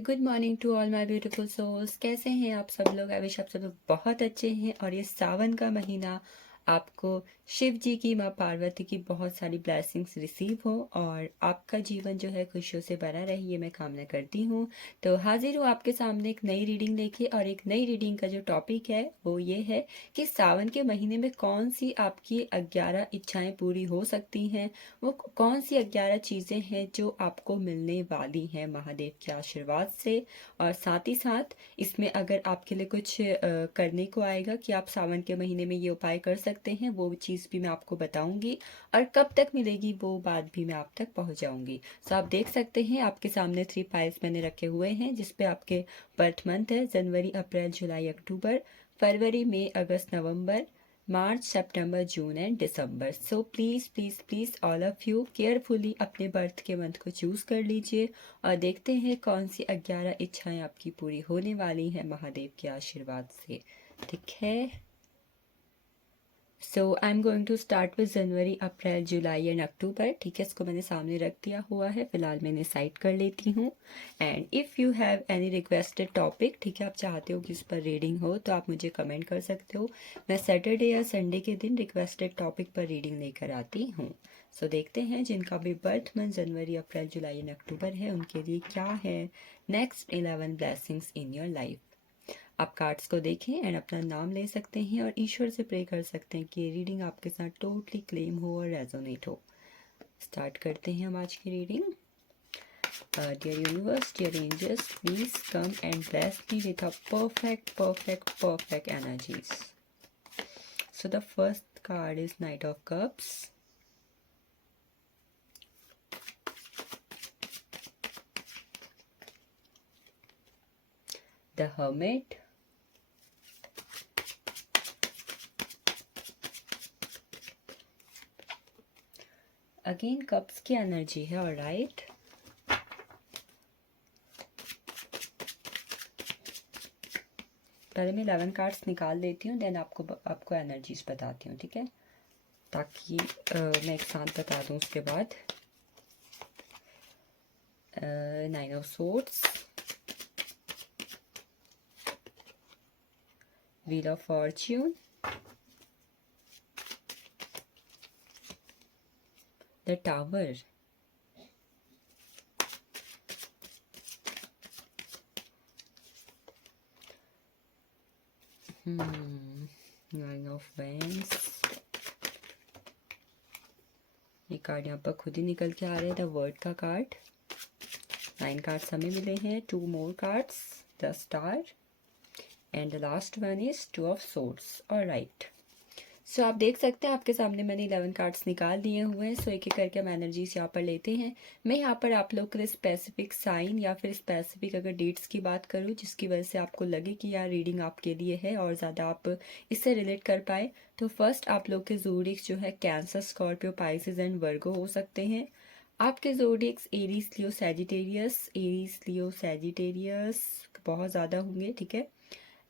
Good morning to all my beautiful souls. कैसे हैं आप सब लोग? आई विश आप सब लोग बहुत अच्छे हैं। और ये सावन का महीना आपको शिव जी की, माँ पार्वती की बहुत सारी ब्लेसिंग्स रिसीव हो और आपका जीवन जो है खुशियों से भरा रहे, ये मैं कामना करती हूँ। तो हाजिर हूँ आपके सामने एक नई रीडिंग लेके। और एक नई रीडिंग का जो टॉपिक है वो ये है कि सावन के महीने में कौन सी आपकी 11 इच्छाएं पूरी हो सकती हैं। वो कौन सी 11 चीज़ें हैं जो आपको मिलने वाली हैं महादेव के आशीर्वाद से। और साथ ही साथ इसमें अगर आपके लिए कुछ करने को आएगा कि आप सावन के महीने में ये उपाय कर सकते हैं, वो चीज़ भी मैं आपको बताऊंगी। और कब तक मिलेगी वो बात भी मैं आप तक पहुंच जाऊंगी। तो आप देख सकते हैं आपके सामने 3 पाइल्स मैंने रखे हुए हैं, जिसपे आपके बर्थ मंथ है जनवरी, अप्रैल, जुलाई, अक्टूबर, फरवरी, मई, अगस्त, नवंबर, मार्च, सितंबर, जून एंड दिसंबर। So please please please all of you carefully अपने बर्थ के मंथ को चूज़ कर लीजिए और देखते हैं कौन सी 11 इच्छाएं आपकी पूरी होने वाली हैं महादेव के आशीर्वाद से। ठीक है। So I am going to start with January, April, July and October. ठीक है, इसको मैंने सामने रख दिया हुआ है, फिलहाल मैंने साइड कर लेती हूँ। And if you have any requested topic, ठीक है, आप चाहते हो कि इस पर रीडिंग हो तो आप मुझे कमेंट कर सकते हो। मैं सैटरडे या संडे के दिन रिक्वेस्टेड टॉपिक पर रीडिंग लेकर आती हूँ। सो देखते हैं जिनका भी बर्थ मंथ जनवरी, अप्रैल, जुलाई एंड अक्टूबर है उनके लिए क्या है next 11 blessings in your life. आप कार्ड्स को देखें एंड अपना नाम ले सकते हैं और ईश्वर से प्रे कर सकते हैं कि ये रीडिंग आपके साथ टोटली क्लेम हो और रेजोनेट हो। स्टार्ट करते हैं हम आज की reading. Dear universe, dear angels, please come and bless me with a perfect energies. So the first card is knight of cups, the hermit, again cups की एनर्जी है। ऑलराइट, पहले मैं 11 कार्ड्स निकाल लेती हूँ, देन आपको एनर्जीज बताती हूँ, ठीक है, ताकि मैं एक साथ बता दूँ उसके बाद। 9 of swords, wheel of fortune, the tower, Nine of wands। ये कार्ड यहाँ पर खुद ही निकल के आ रहे हैं, द वर्ड का कार्ड। 9 कार्ड्स हमें मिले हैं, 2 more cards, the star and the last one is 2 of swords। Alright, so आप देख सकते हैं आपके सामने मैंने 11 कार्ड्स निकाल दिए हुए हैं। सो एक एक करके हम एनर्जीज यहाँ पर लेते हैं। मैं यहाँ पर आप लोग के लिए स्पेसिफिक साइन या फिर स्पेसिफिक अगर डेट्स की बात करूँ जिसकी वजह से आपको लगे कि यार रीडिंग आपके लिए है और ज़्यादा आप इससे रिलेट कर पाए, तो फर्स्ट आप लोग के ज़ोडिएक्स जो है कैंसर, स्कॉर्पियो, पाइसेस एंड वर्गो हो सकते हैं। आपके ज़ोडिएक्स एरीज, लियो, सैजिटेरियस बहुत ज़्यादा होंगे, ठीक है।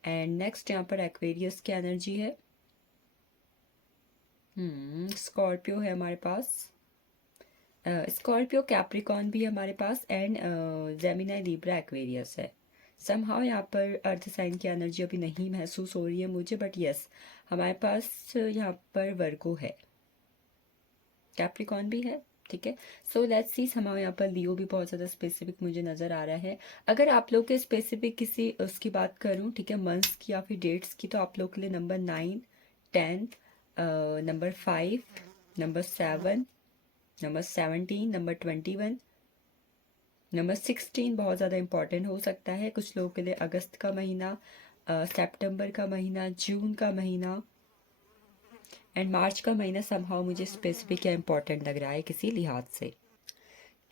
एंड नेक्स्ट यहाँ पर एक्वेरियस की एनर्जी है, स्कॉर्पियो है हमारे पास, स्कॉर्पियो, कैप्रिकॉन भी है हमारे पास, एंड जेमिनाई, लिब्रा, एक्वेरियस है। समहाउ यहाँ पर अर्थ साइन की एनर्जी अभी नहीं महसूस हो रही है मुझे, बट यस हमारे पास यहाँ पर वर्गो है, कैप्रिकॉन भी है, ठीक है। सो लेट्स सी, समाओ यहाँ पर लियो भी बहुत ज़्यादा स्पेसिफिक मुझे नज़र आ रहा है। अगर आप लोग के स्पेसिफिक किसी उसकी बात करूँ, ठीक है, मंथ्स की या फिर डेट्स की, तो आप लोग के लिए number 9, 10, number 5, number 7, number 17, number 21, number 16 बहुत ज़्यादा इंपॉर्टेंट हो सकता है कुछ लोगों के लिए। अगस्त का महीना, सितंबर का महीना, जून का महीना एंड मार्च का महीना समहाउ मुझे स्पेसिफिक या इम्पॉर्टेंट लग रहा है किसी लिहाज से।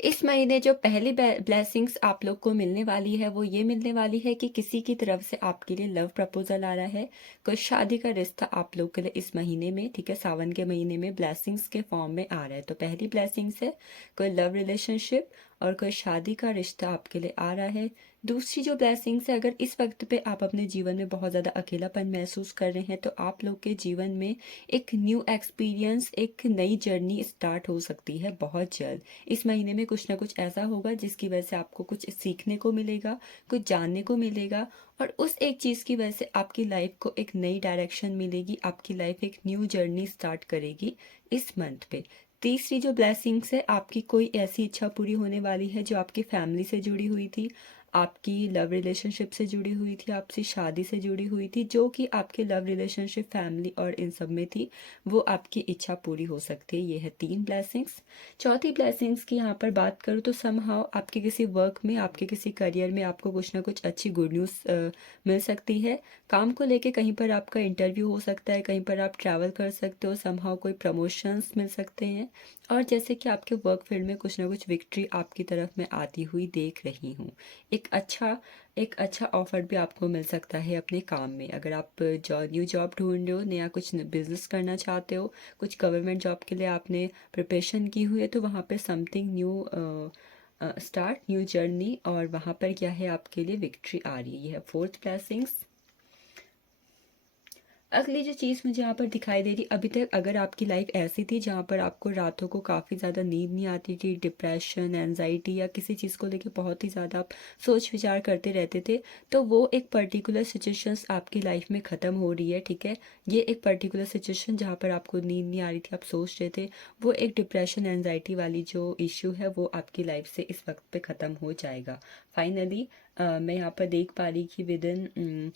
इस महीने जो पहली ब्लेसिंग्स आप लोग को मिलने वाली है वो ये मिलने वाली है कि किसी की तरफ से आपके लिए लव प्रपोजल आ रहा है, कोई शादी का रिश्ता आप लोग के लिए इस महीने में, ठीक है, सावन के महीने में ब्लेसिंग्स के फॉर्म में आ रहा है। तो पहली ब्लेसिंग्स है कोई लव रिलेशनशिप, और कोई शादी का रिश्ता आपके लिए आ रहा है। दूसरी जो ब्लेसिंग्स है, अगर इस वक्त पे आप अपने जीवन में बहुत ज़्यादा अकेलापन महसूस कर रहे हैं तो आप लोग के जीवन में एक न्यू एक्सपीरियंस, एक नई जर्नी स्टार्ट हो सकती है बहुत जल्द। इस महीने में कुछ ना कुछ ऐसा होगा जिसकी वजह से आपको कुछ सीखने को मिलेगा, कुछ जानने को मिलेगा, और उस एक चीज़ की वजह से आपकी लाइफ को एक नई डायरेक्शन मिलेगी, आपकी लाइफ एक न्यू जर्नी स्टार्ट करेगी इस मंथ पे। तीसरी जो ब्लेसिंग्स है, आपकी कोई ऐसी इच्छा पूरी होने वाली है जो आपकी फैमिली से जुड़ी हुई थी, आपकी लव रिलेशनशिप से जुड़ी हुई थी, आपसे शादी से जुड़ी हुई थी, जो कि आपके लव रिलेशनशिप, फैमिली और इन सब में थी, वो आपकी इच्छा पूरी हो सकती है। ये है 3 ब्लेसिंग्स। चौथी ब्लेसिंग्स की यहाँ पर बात करूँ तो समहाउ आपके किसी वर्क में, आपके किसी करियर में आपको कुछ ना कुछ अच्छी गुड न्यूज़ मिल सकती है। काम को लेके कहीं पर आपका इंटरव्यू हो सकता है, कहीं पर आप ट्रैवल कर सकते हो, समहाउ कोई प्रमोशंस मिल सकते हैं, और जैसे कि आपके वर्क फील्ड में कुछ ना कुछ विक्ट्री आपकी तरफ मैं आती हुई देख रही हूँ। एक अच्छा ऑफर भी आपको मिल सकता है अपने काम में। अगर आप न्यू जॉब ढूंढ रहे हो, नया कुछ बिजनेस करना चाहते हो, कुछ गवर्नमेंट जॉब के लिए आपने प्रिपरेशन की हुई है, तो वहाँ पे something new start, new journey, और वहाँ पर क्या है, आपके लिए विक्ट्री आ रही है। ये है 4th ब्लेसिंग्स। अगली जो चीज़ मुझे यहाँ पर दिखाई दे रही, अभी तक अगर आपकी लाइफ ऐसी थी जहाँ पर आपको रातों को काफ़ी ज़्यादा नींद नहीं आती थी, डिप्रेशन, एनजाइटी या किसी चीज़ को लेकर बहुत ही ज़्यादा आप सोच विचार करते रहते थे, तो वो एक पर्टिकुलर सिचुएशंस आपकी लाइफ में ख़त्म हो रही है, ठीक है। ये एक पर्टिकुलर सिचुएशन जहाँ पर आपको नींद नहीं आ रही थी, आप सोच रहे थे, वो एक डिप्रेशन, एनजाइटी वाली जो इश्यू है वो आपकी लाइफ से इस वक्त पे ख़त्म हो जाएगा फाइनली। मैं यहाँ पर देख पा रही कि विदिन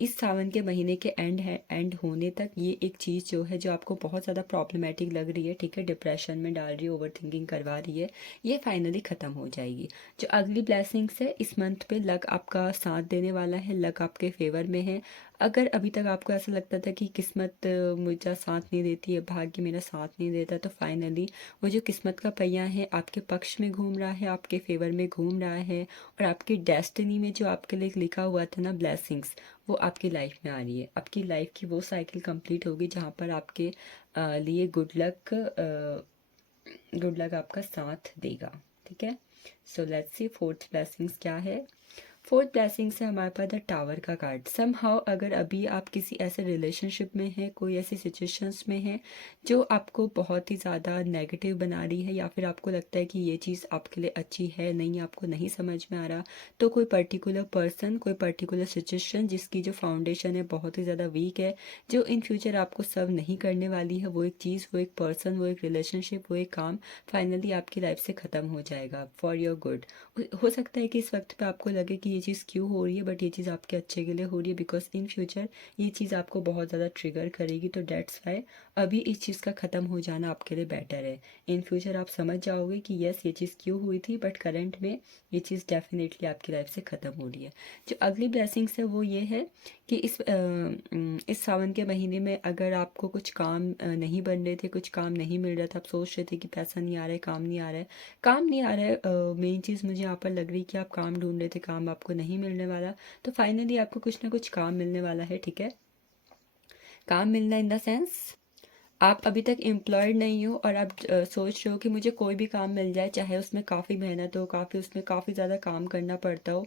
इस सावन के महीने के एंड होने तक ये एक चीज़ जो है, जो आपको बहुत ज़्यादा प्रॉब्लमेटिक लग रही है, ठीक है, डिप्रेशन में डाल रही है, ओवर थिंकिंग करवा रही है, ये फाइनली ख़त्म हो जाएगी। जो अगली ब्लेसिंग्स है, इस मंथ पे लक आपका साथ देने वाला है, लक आपके फेवर में है। अगर अभी तक आपको ऐसा लगता था कि किस्मत मुझे साथ नहीं देती है, भाग्य मेरा साथ नहीं देता, तो फाइनली वो जो किस्मत का पहिया है आपके पक्ष में घूम रहा है, आपके फेवर में घूम रहा है, और आपकी डेस्टिनी में जो आपके लिए लिखा हुआ था ना ब्लेसिंग्स, वो आपकी लाइफ में आ रही है। आपकी लाइफ की वो साइकिल कंप्लीट होगी जहाँ पर आपके लिए गुड लक आपका साथ देगा, ठीक है। So let's see 4th blessings क्या है। 4th ब्लेसिंग से हमारे पास द टावर का कार्ड। समहाउ अगर अभी आप किसी ऐसे रिलेशनशिप में हैं, कोई ऐसी सिचुएशंस में हैं जो आपको बहुत ही ज़्यादा नेगेटिव बना रही है, या फिर आपको लगता है कि ये चीज़ आपके लिए अच्छी है नहीं, आपको नहीं समझ में आ रहा, तो कोई पर्टिकुलर पर्सन, कोई पर्टिकुलर सिचुएशन जिसकी जो फाउंडेशन है बहुत ही ज़्यादा वीक है, जो इन फ्यूचर आपको सर्व नहीं करने वाली है, वो एक चीज़, वो एक पर्सन, वो एक रिलेशनशिप, वो एक काम फाइनली आपकी लाइफ से ख़त्म हो जाएगा फॉर योर गुड। हो सकता है कि इस वक्त पे आपको लगे कि ये चीज़ क्यों हो रही है, बट ये चीज़ आपके अच्छे के लिए हो रही है, बिकॉज इन फ्यूचर ये चीज़ आपको बहुत ज़्यादा ट्रिगर करेगी, तो डेट्स वाई अभी इस चीज़ का ख़त्म हो जाना आपके लिए बेटर है। इन फ्यूचर आप समझ जाओगे कि यस ये चीज़ क्यों हुई थी, बट करंट में ये चीज़ डेफिनेटली आपकी लाइफ से ख़त्म हो रही है। जो अगली ब्लेसिंग्स है वो ये है कि इस सावन के महीने में अगर आपको कुछ काम नहीं बन रहे थे, कुछ काम नहीं मिल रहा था, आप सोच रहे थे कि पैसा नहीं आ रहा है, काम नहीं आ रहा है, मेन चीज़ मुझे यहाँ पर लग रही कि आप काम ढूंढ रहे थे, काम आपको नहीं मिलने वाला, तो फाइनली आपको कुछ ना कुछ काम मिलने वाला है, ठीक है। काम मिलना इन द सेंस, आप अभी तक एम्प्लॉयड नहीं हो और आप सोच रहे हो कि मुझे कोई भी काम मिल जाए, चाहे उसमें काफ़ी मेहनत हो, काफ़ी उसमें काफ़ी ज़्यादा काम करना पड़ता हो,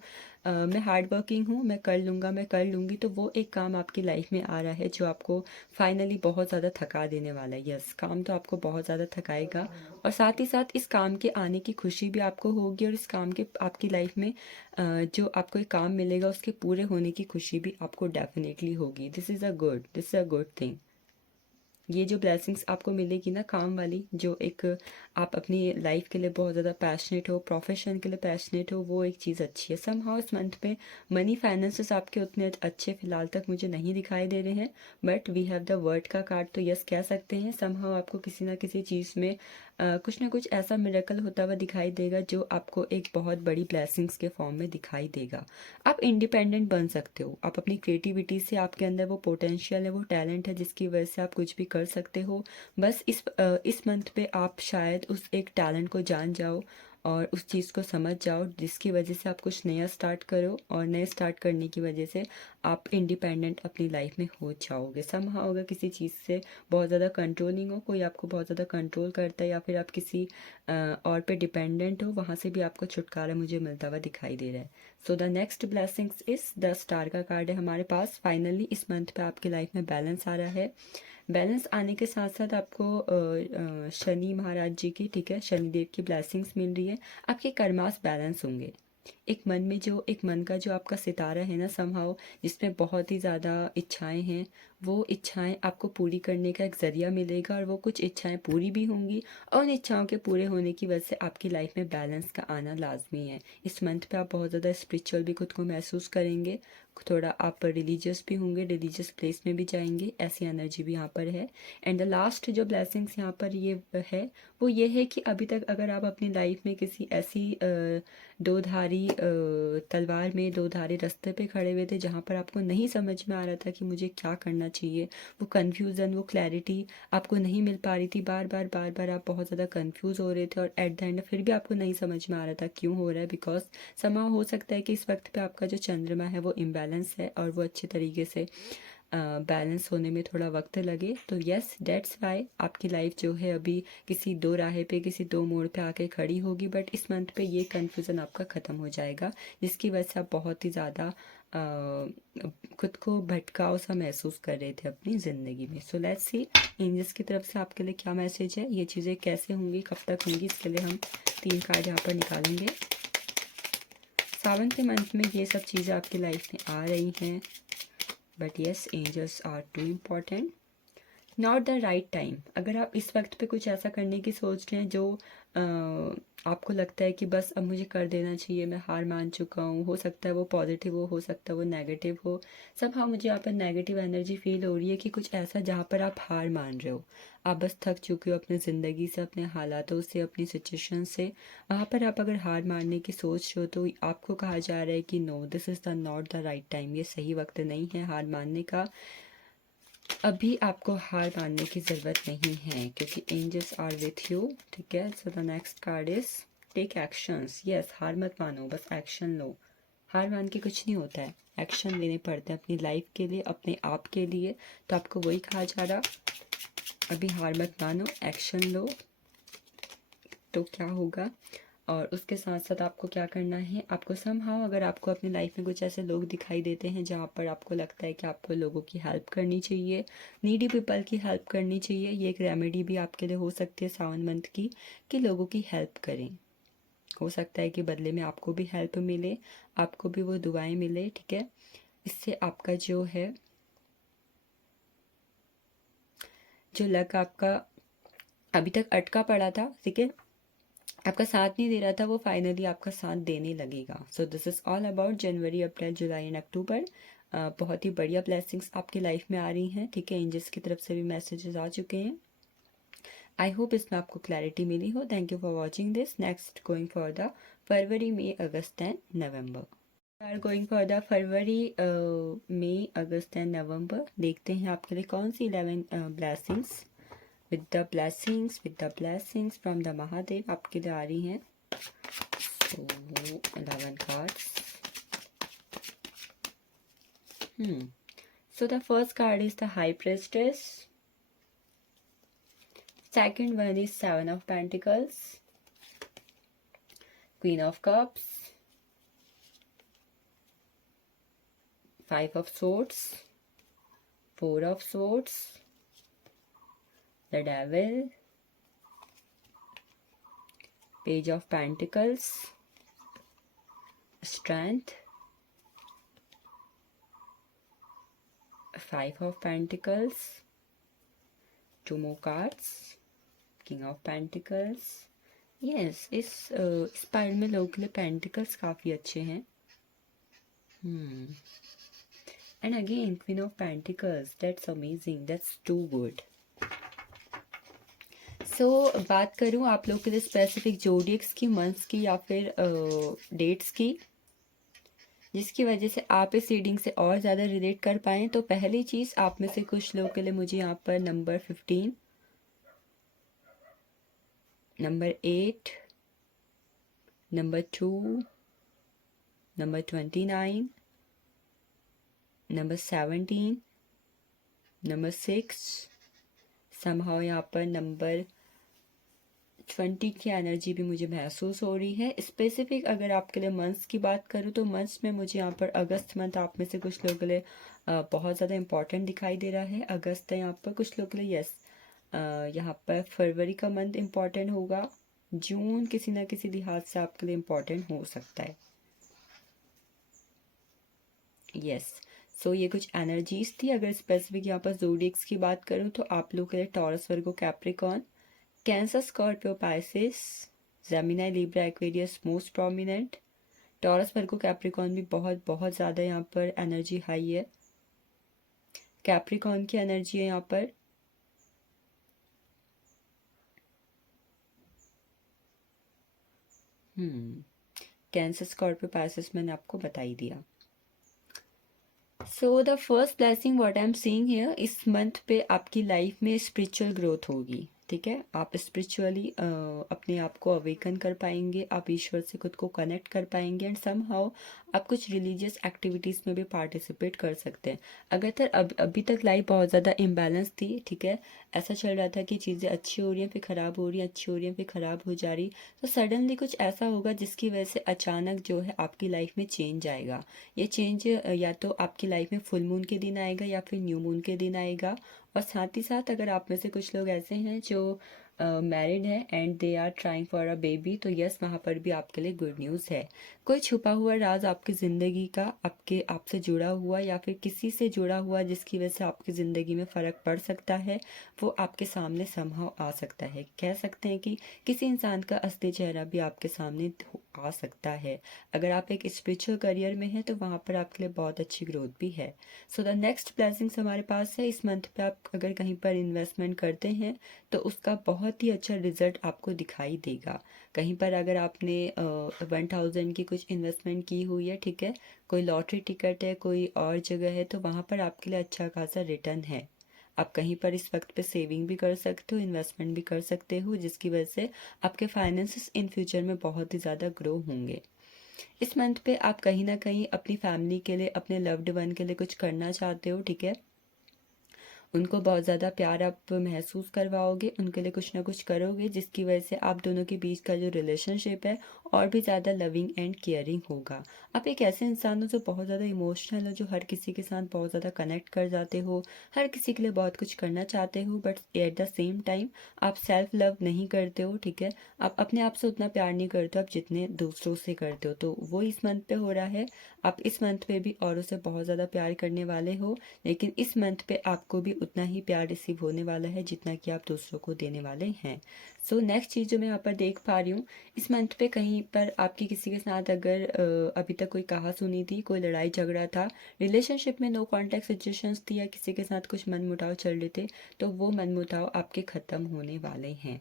मैं हार्ड वर्किंग हूँ, मैं कर लूँगा, मैं कर लूँगी, तो वो एक काम आपकी लाइफ में आ रहा है जो आपको फाइनली बहुत ज़्यादा थका देने वाला है। यस, काम तो आपको बहुत ज़्यादा थकाएगा, और साथ ही साथ इस काम के आने की खुशी भी आपको होगी, और इस काम के आपकी लाइफ में जो आपको एक काम मिलेगा उसके पूरे होने की खुशी भी आपको डेफिनेटली होगी। This is a good thing. ये जो ब्लेसिंग्स आपको मिलेगी ना काम वाली, जो एक आप अपनी लाइफ के लिए बहुत ज़्यादा पैशनेट हो, प्रोफेशन के लिए पैशनेट हो, वो एक चीज़ अच्छी है। समहाउ इस मंथ में मनी फाइनेंसेस आपके उतने अच्छे फ़िलहाल तक मुझे नहीं दिखाई दे रहे हैं, but we have the world का कार्ड, तो यस कह सकते हैं समहाउ आपको किसी ना किसी चीज़ में कुछ ना कुछ ऐसा मिरेकल होता हुआ दिखाई देगा जो आपको एक बहुत बड़ी ब्लेसिंग्स के फॉर्म में दिखाई देगा। आप इंडिपेंडेंट बन सकते हो, आप अपनी क्रिएटिविटी से, आपके अंदर वो पोटेंशियल है, वो टैलेंट है जिसकी वजह से आप कुछ भी कर सकते हो। बस इस मंथ पे आप शायद उस एक टैलेंट को जान जाओ और उस चीज़ को समझ जाओ, जिसकी वजह से आप कुछ नया स्टार्ट करो, और नए स्टार्ट करने की वजह से आप इंडिपेंडेंट अपनी लाइफ में हो जाओगे। समहाउ अगर किसी चीज़ से बहुत ज़्यादा कंट्रोलिंग हो, कोई आपको बहुत ज़्यादा कंट्रोल करता है या फिर आप किसी और पे डिपेंडेंट हो, वहाँ से भी आपको छुटकारा मुझे मिलता हुआ दिखाई दे रहा है। सो द नेक्स्ट ब्लेसिंग्स इस द स्टार का कार्ड है हमारे पास। फाइनली इस मंथ पे आपकी लाइफ में बैलेंस आ रहा है। बैलेंस आने के साथ साथ आपको शनि महाराज जी की, ठीक है, शनिदेव की ब्लेसिंग्स मिल रही है। आपके कर्मास बैलेंस होंगे। एक मन का जो आपका सितारा है ना, समहाउ जिसमें बहुत ही ज़्यादा इच्छाएं हैं, वो इच्छाएं आपको पूरी करने का एक ज़रिया मिलेगा और वो कुछ इच्छाएं पूरी भी होंगी और उन इच्छाओं के पूरे होने की वजह से आपकी लाइफ में बैलेंस का आना लाजमी है। इस मंथ पे आप बहुत ज़्यादा स्पिरिचुअल भी खुद को महसूस करेंगे, थोड़ा आप रिलीजियस भी होंगे, रिलीजियस प्लेस में भी जाएंगे, ऐसी एनर्जी भी यहाँ पर है। एंड द लास्ट जो ब्लेसिंग्स यहाँ पर ये है वो ये है कि अभी तक अगर आप अपनी लाइफ में किसी ऐसी दो धारी तलवार में दो धारी रास्ते पे खड़े हुए थे जहाँ पर आपको नहीं समझ में आ रहा था कि मुझे क्या करना चाहिए, वो कन्फ्यूज़न, वो क्लैरिटी आपको नहीं मिल पा रही थी, बार बार आप बहुत ज़्यादा कन्फ्यूज़ हो रहे थे और एट द एंड फिर भी आपको नहीं समझ में आ रहा था क्यों हो रहा है। बिकॉज समा हो सकता है कि इस वक्त पे आपका जो चंद्रमा है वो इम्बैलेंस है और वो अच्छे तरीके से बैलेंस होने में थोड़ा वक्त लगे। तो यस, डेट्स वाई आपकी लाइफ जो है अभी किसी दो राहे पे, किसी दो मोड़ पे आके खड़ी होगी। बट इस मंथ पे ये कन्फ्यूज़न आपका ख़त्म हो जाएगा, जिसकी वजह से आप बहुत ही ज़्यादा खुद को भटकाव सा महसूस कर रहे थे अपनी ज़िंदगी में। सो लेट्स सी एंजल्स की तरफ से आपके लिए क्या मैसेज है, ये चीज़ें कैसे होंगी, कब तक होंगी, इसके लिए हम 3 कार्ड यहाँ पर निकालेंगे। सावन के मंथ में ये सब चीज़ें आपकी लाइफ में आ रही हैं, but yes, angels are too important, not the right time. अगर आप इस वक्त पे कुछ ऐसा करने की सोच रहे हैं जो आपको लगता है कि बस अब मुझे कर देना चाहिए, मैं हार मान चुका हूँ, हो सकता है वो पॉजिटिव हो सकता है वो नेगेटिव हो। सब हाँ, मुझे यहाँ पर नेगेटिव एनर्जी फील हो रही है कि कुछ ऐसा जहाँ पर आप हार मान रहे हो, आप बस थक चुके हो अपनी ज़िंदगी से, अपने हालातों से, अपनी सिचुएशन से। वहाँ पर आप अगर हार मारने की सोच रहे हो तो आपको कहा जा रहा है कि no, this is the not the right time, ये सही वक्त नहीं है हार मानने का। अभी आपको हार मानने की ज़रूरत नहीं है क्योंकि एंजल्स आर विथ यू, ठीक है। So the next card is take actions. Yes, हार मत मानो, बस एक्शन लो। हार मान के कुछ नहीं होता है, एक्शन लेने पड़ते हैं अपनी लाइफ के लिए, अपने आप के लिए। तो आपको वही कहा जा रहा, अभी हार मत मानो, एक्शन लो। तो क्या होगा, और उसके साथ साथ आपको क्या करना है, आपको समहाउ अगर आपको अपनी लाइफ में कुछ ऐसे लोग दिखाई देते हैं जहाँ पर आपको लगता है कि आपको लोगों की हेल्प करनी चाहिए, नीडी पीपल की हेल्प करनी चाहिए, ये एक रेमेडी भी आपके लिए हो सकती है सावन मंथ की, कि लोगों की हेल्प करें। हो सकता है कि बदले में आपको भी हेल्प मिले, आपको भी वो दुआएं मिले, ठीक है। इससे आपका जो है, जो लक आपका अभी तक अटका पड़ा था, ठीक है, आपका साथ नहीं दे रहा था, वो फाइनली आपका साथ देने लगेगा। So this is all about January, April, July and October. बहुत ही बढ़िया ब्लेसिंग्स आपकी लाइफ में आ रही हैं, ठीक है। एंजल्स की तरफ से भी मैसेजेस आ चुके हैं। आई होप इसमें आपको क्लैरिटी मिली हो। Thank you for watching this. Next going for the February, May, August and November. We are going for the February, May, August and November. देखते हैं आपके लिए कौन सी 11 blessings with the blessings from the Mahadev आपके लिए आ रही हैं। So 11 cards. So the first card is the High Priestess. Second one is Seven of Pentacles, Queen of Cups, Five of Swords, Four of Swords, the Devil, Page of Pentacles, Strength, Five of Pentacles, two more cards, King of Pentacles. Yes, इस pile में लोगों के लिए pentacles काफ़ी अच्छे हैं। And again queen of pentacles, that's amazing, that's too good. So बात करूँ आप लोग के लिए स्पेसिफिक जोडियक्स की, मंथ्स की या फिर डेट्स की, जिसकी वजह से आप इस रीडिंग से और ज़्यादा रिलेट कर पाएँ, तो पहली चीज़, आप में से कुछ लोगों के लिए मुझे यहाँ पर number 15, number 8, number 2, number 29, number 17, number 6, somehow यहाँ पर नंबर 20 की एनर्जी भी मुझे महसूस हो रही है। स्पेसिफिक अगर आपके लिए मंथ्स की बात करूँ तो मंथ्स में मुझे यहाँ पर अगस्त मंथ आप में से कुछ लोगों के लिए बहुत ज़्यादा इंपॉर्टेंट दिखाई दे रहा है। अगस्त है यहाँ पर कुछ लोगों के लिए, यस। यहाँ पर फरवरी का मंथ इम्पॉर्टेंट होगा। जून किसी ना किसी लिहाज से आपके लिए इम्पॉर्टेंट हो सकता है, यस। सो ये कुछ एनर्जीज थी। अगर स्पेसिफिक यहाँ पर ज़ोडिएक्स की बात करूँ तो आप लोग के लिए Taurus, Virgo, Capricorn, Cancer, Scorpio, Pisces, Gemini, Libra, Aquarius most prominent. Taurus, Virgo, Capricorn भी बहुत बहुत ज़्यादा यहाँ पर एनर्जी हाई है। कैप्रिकॉर्न की एनर्जी है यहाँ पर कैंसर, स्कॉर्पियो, पाइसेस मैंने आपको बता ही दिया। सो the first blessing what I am seeing here, इस मंथ पे आपकी लाइफ में स्पिरिचुअल ग्रोथ होगी, ठीक है। आप स्पिरिचुअली अपने आप को अवेकन कर पाएंगे, आप ईश्वर से खुद को कनेक्ट कर पाएंगे एंड समहाउ आप कुछ रिलीजियस एक्टिविटीज़ में भी पार्टिसिपेट कर सकते हैं। अगर अभी तक लाइफ बहुत ज़्यादा इम्बैलेंस थी, ठीक है, ऐसा चल रहा था कि चीज़ें अच्छी हो रही हैं फिर ख़राब हो रही हैं, अच्छी हो रही हैं फिर ख़राब हो जा रही, तो सडनली कुछ ऐसा होगा जिसकी वजह से अचानक जो है आपकी लाइफ में चेंज आएगा। ये चेंज या तो आपकी लाइफ में फुल मून के दिन आएगा या फिर न्यू मून के दिन आएगा। और साथ ही साथ अगर आप में से कुछ लोग ऐसे हैं जो मैरिड हैं and they are trying for a baby, तो यस वहाँ पर भी आपके लिए गुड न्यूज़ है। कोई छुपा हुआ राज आपकी ज़िंदगी का आपसे जुड़ा हुआ या फिर किसी से जुड़ा हुआ जिसकी वजह से आपकी ज़िंदगी में फ़र्क पड़ सकता है, वो आपके सामने समहाउ आ सकता है। कह सकते हैं कि किसी इंसान का असली चेहरा भी आपके सामने आ सकता है। अगर आप एक स्पिरिचुअल करियर में हैं तो वहाँ पर आपके लिए बहुत अच्छी ग्रोथ भी है। सो द नेक्स्ट ब्लेसिंग्स हमारे पास है, इस मंथ पे आप अगर कहीं पर इन्वेस्टमेंट करते हैं तो उसका बहुत ही अच्छा रिजल्ट आपको दिखाई देगा। कहीं पर अगर आपने 1000 की कुछ इन्वेस्टमेंट की हुई है, ठीक है, कोई लॉटरी टिकट है, कोई और जगह है, तो वहाँ पर आपके लिए अच्छा खासा रिटर्न है। आप कहीं पर इस वक्त पे सेविंग भी कर सकते हो, इन्वेस्टमेंट भी कर सकते हो, जिसकी वजह से आपके फाइनेंसेस इन फ्यूचर में बहुत ही ज़्यादा ग्रो होंगे। इस मंथ पे आप कहीं ना कहीं अपनी फैमिली के लिए, अपने लव्ड वन के लिए कुछ करना चाहते हो, ठीक है। उनको बहुत ज़्यादा प्यार आप महसूस करवाओगे, उनके लिए कुछ ना कुछ करोगे, जिसकी वजह से आप दोनों के बीच का जो रिलेशनशिप है और भी ज़्यादा लविंग एंड केयरिंग होगा। आप एक ऐसे इंसान हो जो बहुत ज़्यादा इमोशनल हो, जो हर किसी के साथ बहुत ज़्यादा कनेक्ट कर जाते हो, हर किसी के लिए बहुत कुछ करना चाहते हो, but at the same time आप सेल्फ लव नहीं करते हो, ठीक है। आप अपने आप से उतना प्यार नहीं करते हो आप जितने दूसरों से करते हो, तो वो इस मंथ पे हो रहा है। आप इस मंथ पे भी औरों से बहुत ज़्यादा प्यार करने वाले हो, लेकिन इस मंथ पे आपको भी उतना ही प्यार रिसीव होने वाला है जितना कि आप दूसरों को देने वाले हैं। सो नेक्स्ट चीज़ जो मैं यहाँ पर देख पा रही हूँ, इस मंथ पे कहीं पर आपकी किसी के साथ अगर अभी तक कोई कहा सुनी थी, कोई लड़ाई झगड़ा था, रिलेशनशिप में नो कॉन्टैक्ट सिचुएशंस थी या किसी के साथ कुछ मनमुटाव चल रहे थे, तो वो मनमुटाव आपके ख़त्म होने वाले हैं।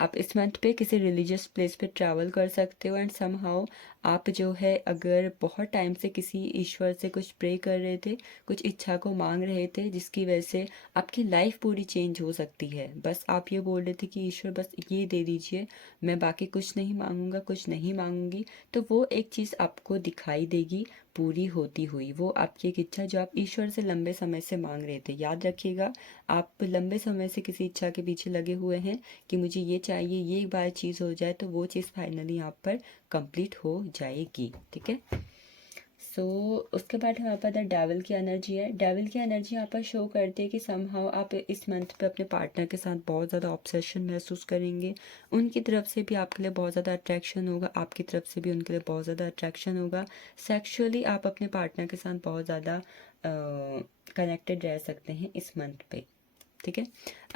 आप इस मंथ पे किसी रिलीजियस प्लेस पे ट्रैवल कर सकते हो एंड समहाउ आप जो है अगर बहुत टाइम से किसी ईश्वर से कुछ प्रे कर रहे थे, कुछ इच्छा को मांग रहे थे, जिसकी वजह से आपकी लाइफ पूरी चेंज हो सकती है। बस आप ये बोल रहे थे कि ईश्वर बस ये दे दीजिए, मैं बाकी कुछ नहीं मांगूंगा, कुछ नहीं मांगूंगी, तो वो एक चीज़ आपको दिखाई देगी पूरी होती हुई। वो आपकी एक इच्छा जो आप ईश्वर से लंबे समय से मांग रहे थे, याद रखिएगा, आप लंबे समय से किसी इच्छा के पीछे लगे हुए हैं कि मुझे ये चाहिए, ये एक बार चीज़ हो जाए तो वो चीज़ फाइनली यहाँ पर कंप्लीट हो जाएगी, ठीक है। सो उसके बाद हमारे पास डेविल की एनर्जी है। डेविल की एनर्जी यहाँ पर शो करती है कि समहाउ आप इस मंथ पे अपने पार्टनर के साथ बहुत ज़्यादा ऑब्सेशन महसूस करेंगे। उनकी तरफ से भी आपके लिए बहुत ज़्यादा अट्रैक्शन होगा, आपकी तरफ से भी उनके लिए बहुत ज़्यादा अट्रैक्शन होगा। सेक्सुअली आप अपने पार्टनर के साथ बहुत ज़्यादा कनेक्टेड रह सकते हैं इस मंथ पे, ठीक है।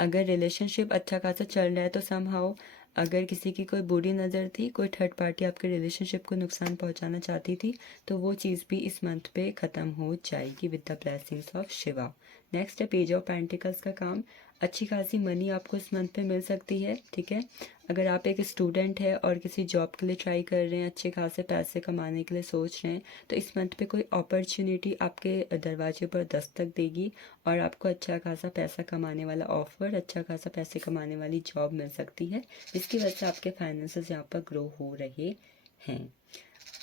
अगर रिलेशनशिप अच्छा खासा चल रहा है तो समहाउ अगर किसी की कोई बुरी नज़र थी, कोई थर्ड पार्टी आपके रिलेशनशिप को नुकसान पहुंचाना चाहती थी, तो वो चीज़ भी इस मंथ पे ख़त्म हो जाएगी with the blessings of Shiva. Next है पेज ऑफ पेंटिकल्स का काम। अच्छी खासी मनी आपको इस मंथ पे मिल सकती है, ठीक है। अगर आप एक स्टूडेंट है और किसी जॉब के लिए ट्राई कर रहे हैं, अच्छे खासे पैसे कमाने के लिए सोच रहे हैं, तो इस मंथ पे कोई अपॉर्चुनिटी आपके दरवाजे पर दस्तक देगी और आपको अच्छा खासा पैसा कमाने वाला ऑफर, अच्छा खासा पैसे कमाने वाली जॉब मिल सकती है, जिसकी वजह से आपके फाइनेंसेस यहाँ पर ग्रो हो रहे हैं।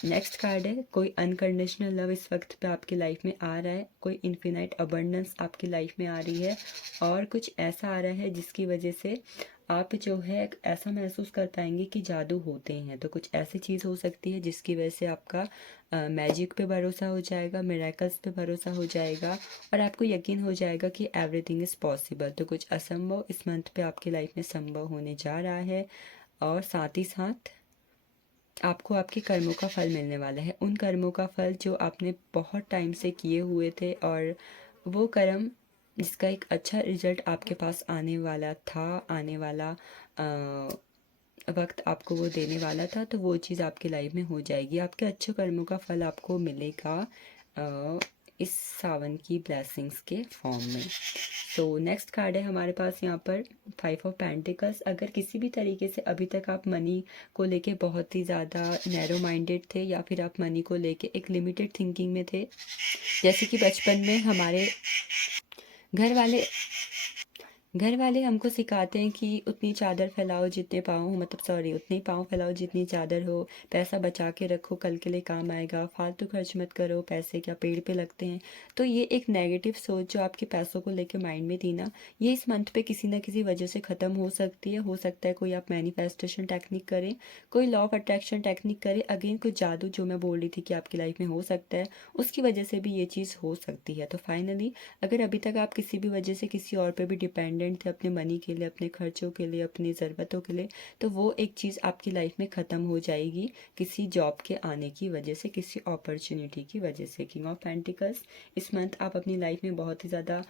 नेक्स्ट कार्ड है, कोई अनकंडीशनल लव इस वक्त पे आपकी लाइफ में आ रहा है, कोई इन्फिनाइट अबंडेंस आपकी लाइफ में आ रही है, और कुछ ऐसा आ रहा है जिसकी वजह से आप जो है ऐसा महसूस कर पाएंगे कि जादू होते हैं। तो कुछ ऐसी चीज़ हो सकती है जिसकी वजह से आपका मैजिक पे भरोसा हो जाएगा, मिरेकल्स पे भरोसा हो जाएगा, और आपको यकीन हो जाएगा कि एवरीथिंग इज़ पॉसिबल। तो कुछ असंभव इस मंथ पे आपकी लाइफ में संभव होने जा रहा है, और साथ ही साथ आपको आपके कर्मों का फल मिलने वाला है। उन कर्मों का फल जो आपने बहुत टाइम से किए हुए थे, और वो कर्म जिसका एक अच्छा रिजल्ट आपके पास आने वाला था, आने वाला वक्त आपको वो देने वाला था, तो वो चीज़ आपकी लाइफ में हो जाएगी। आपके अच्छे कर्मों का फल आपको मिलेगा इस सावन की ब्लेसिंग्स के फॉर्म में। तो नेक्स्ट कार्ड है हमारे पास यहाँ पर 5 ऑफ पेंटिकल्स। अगर किसी भी तरीके से अभी तक आप मनी को लेके बहुत ही ज़्यादा नैरो माइंडेड थे, या फिर आप मनी को लेके एक लिमिटेड थिंकिंग में थे, जैसे कि बचपन में हमारे घर वाले हमको सिखाते हैं कि उतनी चादर फैलाओ जितने पाँव हो, मतलब सॉरी, उतनी पाँव फैलाओ जितनी चादर हो, पैसा बचा के रखो कल के लिए काम आएगा, फालतू खर्च मत करो, पैसे क्या पेड़ पे लगते हैं। तो ये एक नेगेटिव सोच जो आपके पैसों को लेके माइंड में थी ना, ये इस मंथ पे किसी ना किसी वजह से ख़त्म हो सकती है। हो सकता है कोई आप मैनिफेस्टेशन टेक्निक करें, कोई लॉ ऑफ अट्रैक्शन टेक्निक करें, अगेन कुछ जादू जो मैं बोल रही थी कि आपकी लाइफ में हो सकता है, उसकी वजह से भी ये चीज़ हो सकती है। तो फाइनली अगर अभी तक आप किसी भी वजह से किसी और पे भी डिपेंडेंट थे अपने मनी के लिए, अपने खर्चों के लिए, अपनी ज़रूरतों के लिए, तो वो एक चीज़ आपकी लाइफ में ख़त्म हो जाएगी किसी जॉब के आने की वजह से, किसी अपॉर्चुनिटी की वजह से। किंग ऑफ पेंटिकल्स, इस मंथ आप अपनी लाइफ में बहुत ही ज़्यादा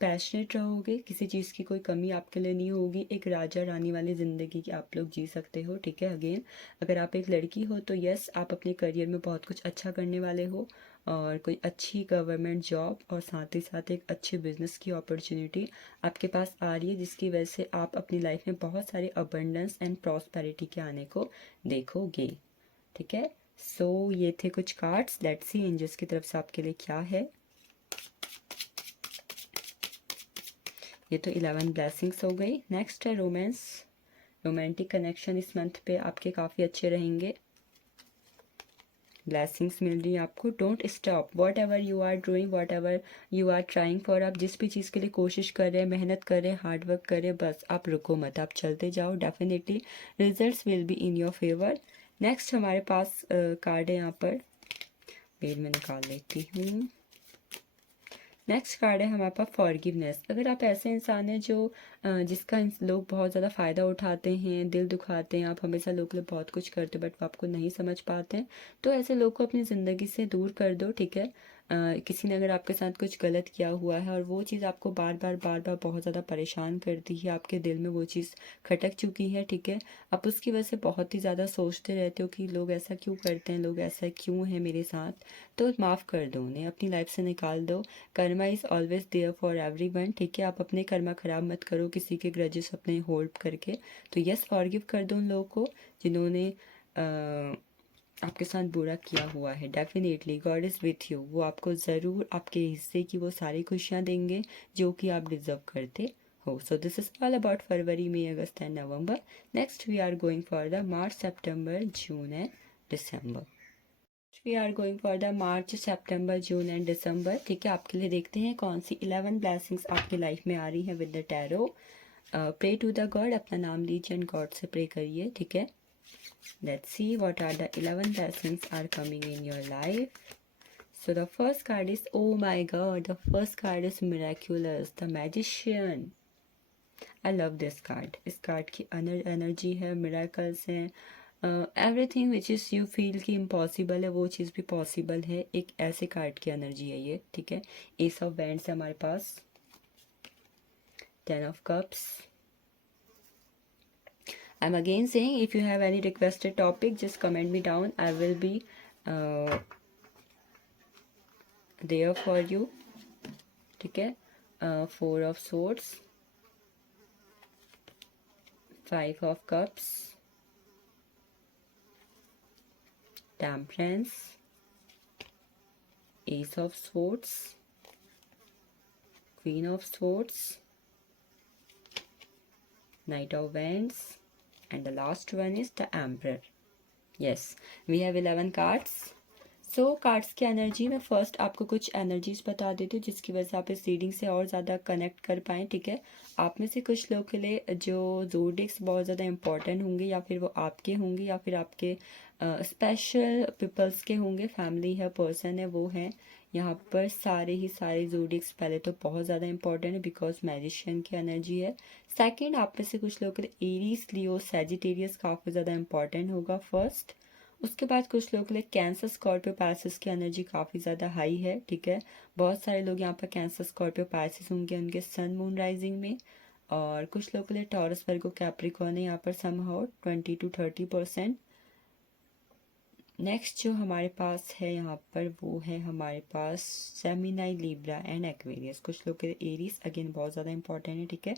पैशनेट रहोगे, किसी चीज़ की कोई कमी आपके लिए नहीं होगी, एक राजा रानी वाली ज़िंदगी की आप लोग जी सकते हो। ठीक है, अगेन अगर आप एक लड़की हो तो यस, आप अपने करियर में बहुत कुछ अच्छा करने वाले हो, और कोई अच्छी गवर्नमेंट जॉब और साथ ही साथ एक अच्छे बिजनेस की अपॉर्चुनिटी आपके पास आ रही है, जिसकी वजह से आप अपनी लाइफ में बहुत सारे अबंडेंस एंड प्रॉस्पेरिटी के आने को देखोगे। ठीक है, सो ये थे कुछ कार्ड्स। लेट्स सी एंजल्स की तरफ से आपके लिए क्या है। ये तो 11 ब्लेसिंग्स हो गई। नेक्स्ट है रोमांस, रोमांटिक कनेक्शन इस मंथ पे आपके काफ़ी अच्छे रहेंगे, ब्लेसिंग्स मिल रही है आपको। Don't stop whatever you are doing, whatever you are trying for. आप जिस भी चीज़ के लिए कोशिश कर रहे हैं, मेहनत कर रहे हैं, हार्ड वर्क कर रहे हैं, बस आप रुको मत, आप चलते जाओ, definitely results will be in your favour. Next हमारे पास कार्ड है यहाँ पर, पेज में निकाल लेती हूँ। नेक्स्ट कार्ड है हमारे पास फॉरगिवनेस। अगर आप ऐसे इंसान हैं जो जिसका लोग बहुत ज़्यादा फ़ायदा उठाते हैं, दिल दुखाते हैं, आप हमेशा लोगों के लिए बहुत कुछ करते हो बट वो आपको नहीं समझ पाते हैं, तो ऐसे लोग को अपनी ज़िंदगी से दूर कर दो। ठीक है, किसी ने अगर आपके साथ कुछ गलत किया हुआ है और वो चीज़ आपको बार बार बहुत ज़्यादा परेशान करती है, आपके दिल में वो चीज़ खटक चुकी है, ठीक है, आप उसकी वजह से बहुत ही ज़्यादा सोचते रहते हो कि लोग ऐसा क्यों करते हैं, लोग ऐसा क्यों है मेरे साथ, तो माफ़ कर दो उन्हें, अपनी लाइफ से निकाल दो। Karma is always there for everyone. ठीक है, आप अपने कर्मा खराब मत करो किसी के ग्रजेस अपने होल्ड करके। तो यस, फॉरगिव कर दो उन लोगों को जिन्होंने आपके साथ बुरा किया हुआ है। Definitely God is with you, वो आपको ज़रूर आपके हिस्से की वो सारी खुशियाँ देंगे जो कि आप डिज़र्व करते हो। So this is all about February, May, August and November. Next we are going for the March, September, June and December. We are going for the March, September, June and December. ठीक है, आपके लिए देखते हैं कौन सी 11 blessings आपकी life में आ रही है with the tarot. Pray to the god, अपना नाम लीजिए एंड गॉड से प्रे करिए। ठीक है, let's see what are the 11 blessings are coming in your life. So the first card is, oh my god, the first card is miraculous, the magician. I love this card. इस card की energy है, miracles हैं, everything which is you feel कि impossible है वो चीज़ भी possible है, एक ऐसे कार्ड की एनर्जी है ये। ठीक है, एस ऑफ बैंड्स है हमारे पास, 10 of cups. I am again saying if you have any requested topic just comment me down, I will be there for you. ठीक है, 4 of swords, 5 of cups, temperance, ace of swords, queen of swords, knight of wands, and the last one is the emperor. Yes, we have 11 cards. So cards की energy में first आपको कुछ energies बता देती हूँ जिसकी वजह से आप इस रीडिंग से और ज़्यादा कनेक्ट कर पाएँ, ठीक है। आप में से कुछ लोगों के लिए जो ज़ोडिएक्स बहुत ज़्यादा इंपॉर्टेंट होंगे, या फिर वो आपके होंगे, या फिर आपके स्पेशल पीपल्स के होंगे, फैमिली है, पर्सन है, वो हैं। यहाँ पर सारे ही सारे ज़ोडिएक्स पहले तो बहुत ज़्यादा इंपॉर्टेंट है बिकॉज मैजिशियन की एनर्जी है। सेकेंड, आप में से कुछ लोगों के लिए एरीज, लियो, सैजिटेरियस काफ़ी ज़्यादा इंपॉर्टेंट होगा फर्स्ट। उसके बाद कुछ लोगों के लिए कैंसर, स्कॉर्पियो, पैसिस की एनर्जी काफ़ी ज़्यादा हाई है, ठीक है। बहुत सारे लोग यहाँ पर कैंसर, स्कॉर्पियो, पैसिस होंगे उनके सन मून राइजिंग में। और कुछ लोगों के लिए टॉरस, वर्गो, कैप्रिकॉर्न है यहाँ पर समहाउ 20 to 30%। नेक्स्ट जो हमारे पास है यहाँ पर वो है हमारे पास जेमिनी, लिब्रा एंड एक्वेरियस। कुछ लोग के लिए एरीज अगेन बहुत ज़्यादा इंपॉर्टेंट है, ठीक है।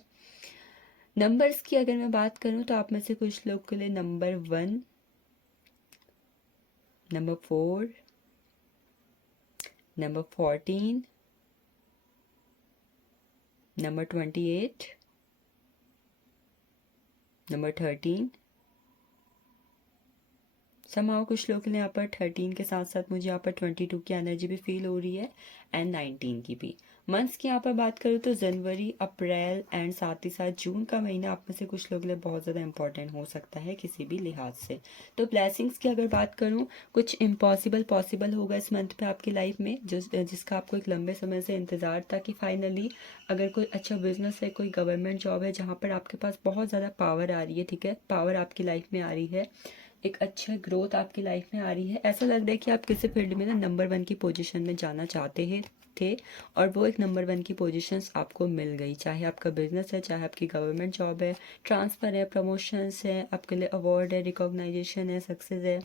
नंबर्स की अगर मैं बात करूँ तो आप में से कुछ लोग के लिए number 1, number 4, number 14, number 28, number 13। समाओ कुछ लोग के लिए यहाँ पर 13 के साथ साथ मुझे यहाँ पर 22 की एनर्जी भी फील हो रही है एंड 19 की भी। मंथ्स की यहाँ पर बात करूँ तो जनवरी, अप्रैल एंड साथ ही साथ जून का महीना आप में से कुछ लोग के लिए बहुत ज़्यादा इंपॉर्टेंट हो सकता है किसी भी लिहाज से। तो ब्लेसिंग्स की अगर बात करूँ, कुछ इम्पॉसिबल पॉसिबल होगा इस मंथ पे आपकी लाइफ में जिसका आपको एक लंबे समय से इंतज़ार था कि फाइनली अगर कोई अच्छा बिजनेस है, कोई गवर्नमेंट जॉब है जहाँ पर आपके पास बहुत ज़्यादा पावर आ रही है, ठीक है, पावर आपकी लाइफ में आ रही है, एक अच्छा ग्रोथ आपकी लाइफ में आ रही है, ऐसा लग रहा है कि आप किसी फील्ड में ना नंबर 1 की पोजीशन में जाना चाहते हैं थे, और वो एक नंबर 1 की पोजीशंस आपको मिल गई, चाहे आपका बिजनेस है, चाहे आपकी गवर्नमेंट जॉब है, ट्रांसफ़र है, प्रमोशंस है, आपके लिए अवार्ड है, रिकॉग्नाइजेशन है, सक्सेस है,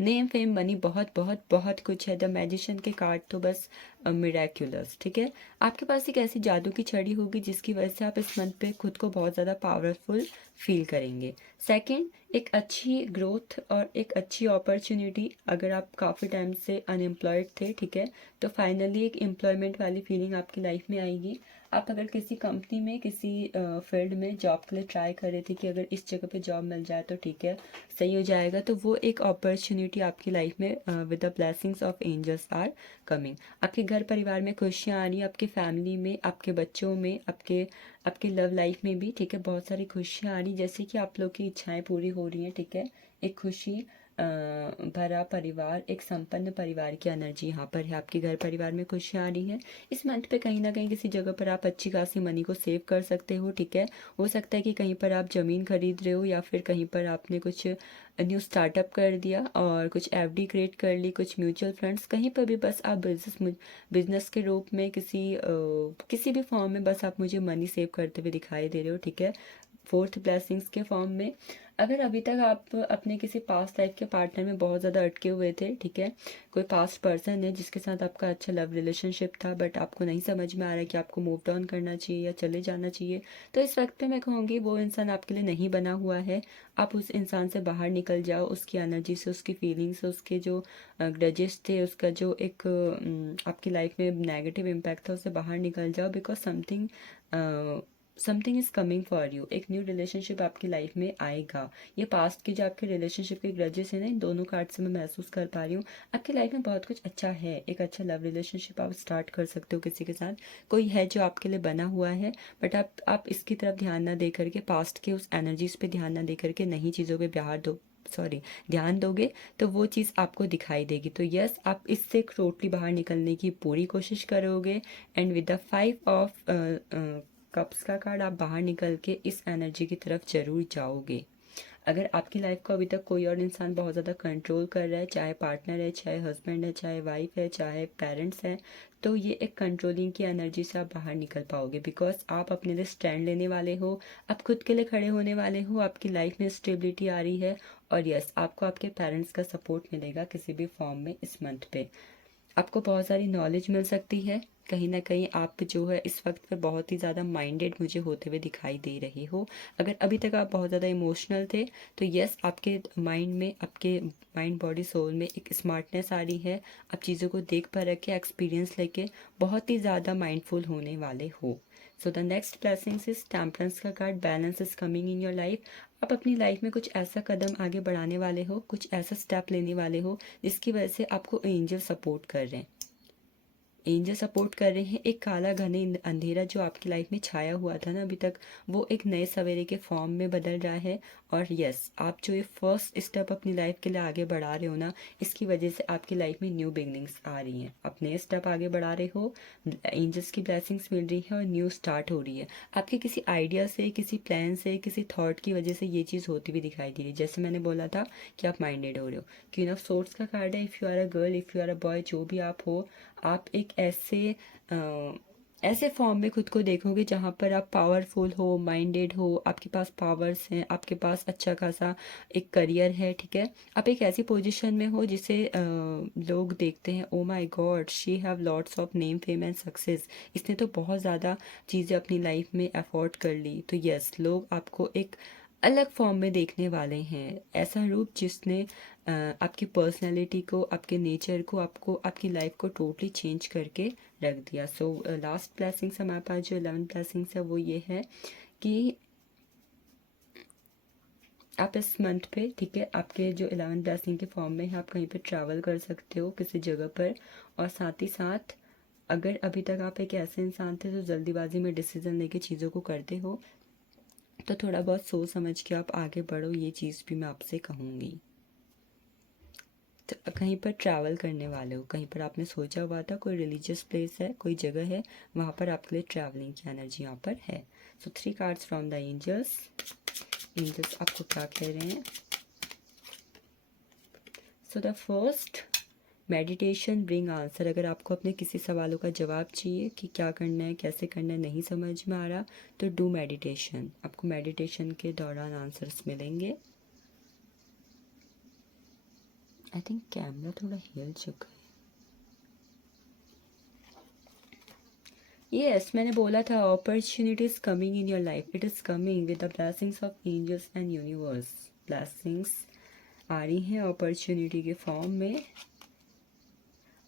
नेम फेम मनी, बहुत बहुत बहुत कुछ है। द मैजिशियन के कार्ड तो बस मिराक्यूलस, ठीक है। आपके पास एक ऐसी जादू की छड़ी होगी जिसकी वजह से आप इस मंथ पे खुद को बहुत ज़्यादा पावरफुल फील करेंगे। सेकंड, एक अच्छी ग्रोथ और एक अच्छी अपॉर्चुनिटी, अगर आप काफ़ी टाइम से अनएम्प्लॉयड थे, ठीक है, तो फाइनली एक एम्प्लॉयमेंट वाली फीलिंग आपकी लाइफ में आएगी। आप अगर किसी कंपनी में, किसी फील्ड में जॉब के लिए ट्राई कर रहे थे कि अगर इस जगह पे जॉब मिल जाए तो ठीक है, सही हो जाएगा, तो वो एक अपॉर्चुनिटी आपकी लाइफ में with the blessings of angels are coming. आपके घर परिवार में खुशियाँ आ रही हैं, आपके फैमिली में, आपके बच्चों में, आपके आपके लव लाइफ में भी, ठीक है, बहुत सारी खुशियाँ आ रही, जैसे कि आप लोग की इच्छाएं पूरी हो रही हैं, ठीक है। एक खुशी भरा परिवार, एक संपन्न परिवार की एनर्जी यहाँ पर है। आपके घर परिवार में खुशियाँ आ रही हैं। इस मंथ पे कहीं ना कहीं किसी जगह पर आप अच्छी खासी मनी को सेव कर सकते हो, ठीक है। हो सकता है कि कहीं पर आप ज़मीन खरीद रहे हो, या फिर कहीं पर आपने कुछ न्यू स्टार्टअप कर दिया और कुछ एफडी क्रिएट कर ली, कुछ म्यूचुअल फंड्स, कहीं पर भी बस आप बिजनेस के रूप में किसी भी फॉर्म में बस आप मुझे मनी सेव करते हुए दिखाई दे रहे हो, ठीक है, फोर्थ ब्लेसिंग्स के फॉर्म में। अगर अभी तक आप अपने किसी पास्ट लाइफ के पार्टनर में बहुत ज़्यादा अटके हुए थे, ठीक है, कोई पास्ट पर्सन है जिसके साथ आपका अच्छा लव रिलेशनशिप था, बट आपको नहीं समझ में आ रहा है कि आपको मूव ऑन करना चाहिए या चले जाना चाहिए, तो इस वक्त पे मैं कहूँगी वो इंसान आपके लिए नहीं बना हुआ है। आप उस इंसान से बाहर निकल जाओ, उसकी एनर्जी से, उसकी फीलिंग्स से, उसके जो ग्रजेस थे, उसका जो एक आपकी लाइफ में नेगेटिव इम्पैक्ट था, उससे बाहर निकल जाओ, because something is coming for you. एक न्यू रिलेशनशिप आपकी लाइफ में आएगा। ये पास्ट की जो आपके रिलेशनशिप के ग्रजेस हैं ना, इन दोनों कार्ड से मैं महसूस कर पा रही हूँ आपकी लाइफ में बहुत कुछ अच्छा है। एक अच्छा लव रिलेशनशिप आप स्टार्ट कर सकते हो किसी के साथ, कोई है जो आपके लिए बना हुआ है, बट आप इसकी तरफ ध्यान ना दे करके, पास्ट के उस एनर्जीज पे ध्यान ना दे करके नई चीज़ों पे ध्यान दोगे तो वो चीज़ आपको दिखाई देगी। तो यस, आप इससे टोटली बाहर निकलने की पूरी कोशिश करोगे, and with the 5 of cups का कार्ड आप बाहर निकल के इस एनर्जी की तरफ जरूर जाओगे। अगर आपकी लाइफ को अभी तक कोई और इंसान बहुत ज़्यादा कंट्रोल कर रहा है, चाहे पार्टनर है, चाहे हस्बैंड है, चाहे वाइफ है, चाहे पेरेंट्स हैं, तो ये एक कंट्रोलिंग की एनर्जी से आप बाहर निकल पाओगे, बिकॉज आप अपने लिए स्टैंड लेने वाले हो, आप खुद के लिए खड़े होने वाले हो, आपकी लाइफ में स्टेबिलिटी आ रही है, और यस, आपको आपके पेरेंट्स का सपोर्ट मिलेगा किसी भी फॉर्म में इस मंथ पे। आपको बहुत सारी नॉलेज मिल सकती है, कहीं ना कहीं आप जो है इस वक्त पे बहुत ही ज़्यादा माइंडेड मुझे होते हुए दिखाई दे रहे हो। अगर अभी तक आप बहुत ज़्यादा इमोशनल थे तो यस, आपके माइंड में, आपके माइंड बॉडी सोल में एक स्मार्टनेस आ रही है, आप चीज़ों को देख परख के, एक्सपीरियंस लेके बहुत ही ज़्यादा माइंडफुल होने वाले हो। So the next blessings is temperance का card, balance is coming in your life. आप अपनी लाइफ में कुछ ऐसा कदम आगे बढ़ाने वाले हो, कुछ ऐसा स्टेप लेने वाले हो जिसकी वजह से आपको एंजल सपोर्ट कर रहे हैं। एंजल सपोर्ट कर रहे हैं। एक काला घने अंधेरा जो आपकी लाइफ में छाया हुआ था ना अभी तक, वो एक नए सवेरे के फॉर्म में बदल रहा है। और यस, आप जो ये फर्स्ट स्टेप अपनी लाइफ के लिए आगे बढ़ा रहे हो ना, इसकी वजह से आपकी लाइफ में न्यू बिगनिंग्स आ रही हैं। आप नए स्टेप आगे बढ़ा रहे हो, एंजल्स की ब्लेसिंग्स मिल रही है और न्यू स्टार्ट हो रही है। आपके किसी आइडिया से, किसी प्लान से, किसी थॉट की वजह से ये चीज़ होती भी दिखाई दे रही है। जैसे मैंने बोला था कि आप माइंडेड हो रहे हो। क्वीन ऑफ सोर्ड्स का कार्ड है। If you are a girl, if you are a boy, जो भी आप हो, आप एक ऐसे फॉर्म में खुद को देखोगे जहाँ पर आप पावरफुल हो, माइंडेड हो, आपके पास पावर्स हैं, आपके पास अच्छा खासा एक करियर है, ठीक है। आप एक ऐसी पोजीशन में हो जिसे लोग देखते हैं, oh my God, she have lots of name, fame and success. इसने तो बहुत ज़्यादा चीज़ें अपनी लाइफ में अफोर्ड कर ली। तो यस, लोग आपको एक अलग फॉर्म में देखने वाले हैं। ऐसा रूप जिसने आपकी पर्सनैलिटी को, आपके नेचर को, आपको, आपकी लाइफ को टोटली चेंज करके रख दिया। सो लास्ट ब्लेसिंग्स हमारे पास जो 11 ब्लेसिंग्स है वो ये है कि आप इस मंथ पे, ठीक है, आपके जो 11 ब्लेसिंग के फॉर्म में है, आप कहीं पे ट्रैवल कर सकते हो किसी जगह पर। और साथ ही साथ, अगर अभी तक आप एक ऐसे इंसान थे जो जल्दीबाजी में डिसीजन लेके चीज़ों को करते हो, तो थोड़ा बहुत सोच समझ के आप आगे बढ़ो, ये चीज़ भी मैं आपसे कहूँगी। तो कहीं पर ट्रैवल करने वाले हो, कहीं पर आपने सोचा हुआ था, कोई रिलीजियस प्लेस है, कोई जगह है, वहाँ पर आपके लिए ट्रैवलिंग की एनर्जी यहाँ पर है। So 3 cards from the angels. Angels आपको क्या कह रहे हैं? So the first, meditation bring answer. अगर आपको अपने किसी सवालों का जवाब चाहिए कि क्या करना है, कैसे करना है, नहीं समझ में आ रहा, तो डू मेडिटेशन। आपको मेडिटेशन के दौरान आंसर्स मिलेंगे। आई थिंक कैमरा थोड़ा हिल चुका है। यस, मैंने बोला था opportunity is coming in your life, it is coming with the blessings of angels and universe. Blessings आ रही हैं अपॉर्चुनिटी के फॉर्म में।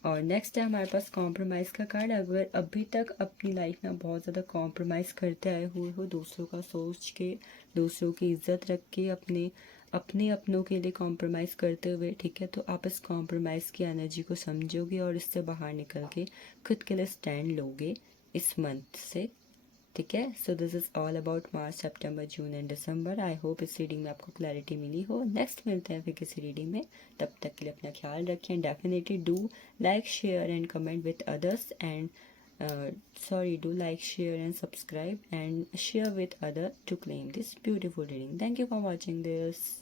और नेक्स्ट है हमारे पास कॉम्प्रोमाइज़ का कार्ड। अगर अभी तक अपनी लाइफ में बहुत ज़्यादा कॉम्प्रोमाइज़ करते आए हुए हो, दूसरों का सोच के, दूसरों की इज्जत रख के, अपने अपनों के लिए कॉम्प्रोमाइज़ करते हुए, ठीक है, तो आप इस कॉम्प्रोमाइज़ की एनर्जी को समझोगे और इससे बाहर निकल के खुद के लिए स्टैंड लोगे इस मंथ से, ठीक है। सो this is all about March, September, June and December. I hope इस रीडिंग में आपको क्लैरिटी मिली हो। नेक्स्ट मिलते हैं फिर किसी रीडिंग में, तब तक के लिए अपना ख्याल रखें। Definitely do like, share and comment with others and do like, share and subscribe and share with other to claim this beautiful reading. Thank you for watching this.